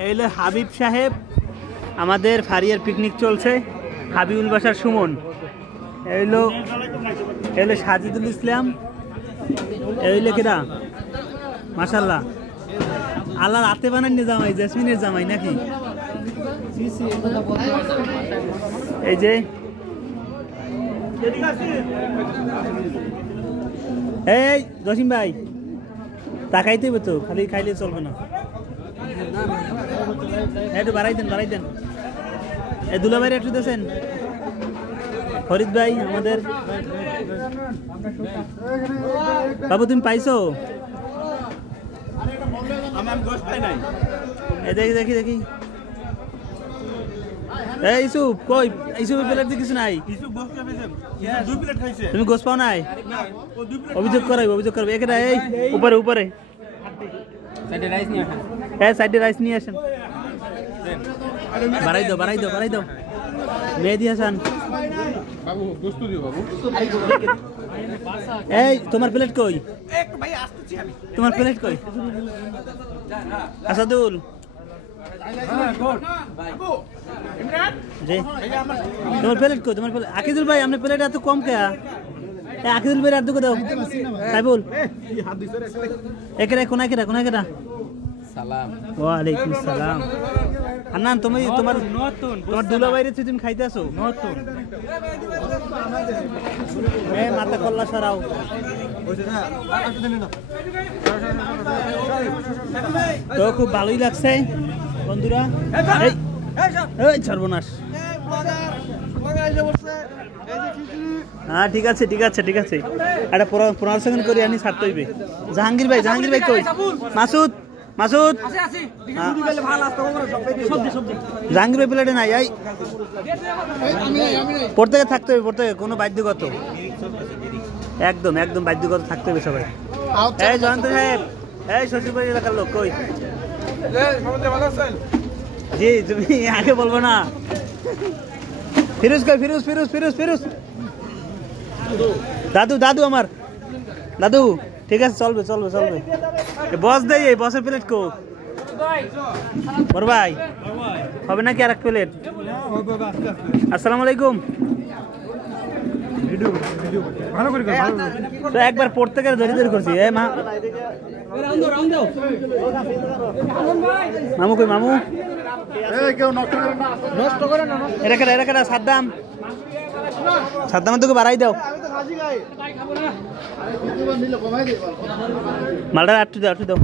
এইলে হাবিব সাহেব আমাদের ফারিয়ার পিকনিক চলছে হাবিবুল বাসার সুমন এইলো এইলে সাজিদুল ইসলাম এইলে কেডা মাশাআল্লাহ আল্লাহর হাতে বানানি জামাই জেসমিনের জামাই নাকি এই যে এই জসিম ভাই তাকাইতে হবে তো খালি খাইলে চলবে না একটু বাড়াই দেন এই দুলা ভাই একটু দেন ফরিদ ভাই আমাদের বাবু তুমি পাইছো দেখি এই ইসুফ কই ইসুফের প্লেট দিয়ে কিছু নাই তুমি গোস পাও নাই অভিযোগ করবে একেটা এই উপরে সাইডে রাইস নিয়ে আসেন বাড়াই দাও মেহেদি হাসান এই তোমার প্লেট কই আসাদুল তোমার প্লেট কই আকিদুল ভাই আপনার প্লেট এত কম কে আকিদুল ভাই আর দুটো দাও সাইবুল কোনায় কেডা সালাম ওয়ালাইকুম সালাম হান্নান তুমি তোমার দুলা বাইরে তুমি খাইতে আসো মাথা কল্লা সরাও তো খুব ভালোই লাগছে বন্ধুরা এই সর্বনাশ হ্যাঁ ঠিক আছে একটা পুনর্সংস্করণ করে আনি ছাড়তে হইবে জাহাঙ্গীর ভাই কই মাসুদ জাহাঙ্গীর ভাই প্লেটে নাই প্রত্যেকে থাকতে হবে কোনো বাধ্যগত একদম বাধ্যগত থাকতে হবে সবাই এই জয়ন্ত সাহেব এই শ্বশুরবাড়ি এলাকার লোক কই জি তুমি আগে বলবো না ফিরোজ কই ফিরোজ দাদু আমার দাদু ঠিক আছে চলবে বস দেই এই বসের প্লেট কো বড় ভাই হবে নাকি আরেক প্লেট আসসালামু আলাইকুম তো একবার পড়তে গেলে ধরে করছি মামু কই মামু এরা সাদ্দামের তোকে বাড়াই দাও মালটা আটটু দাও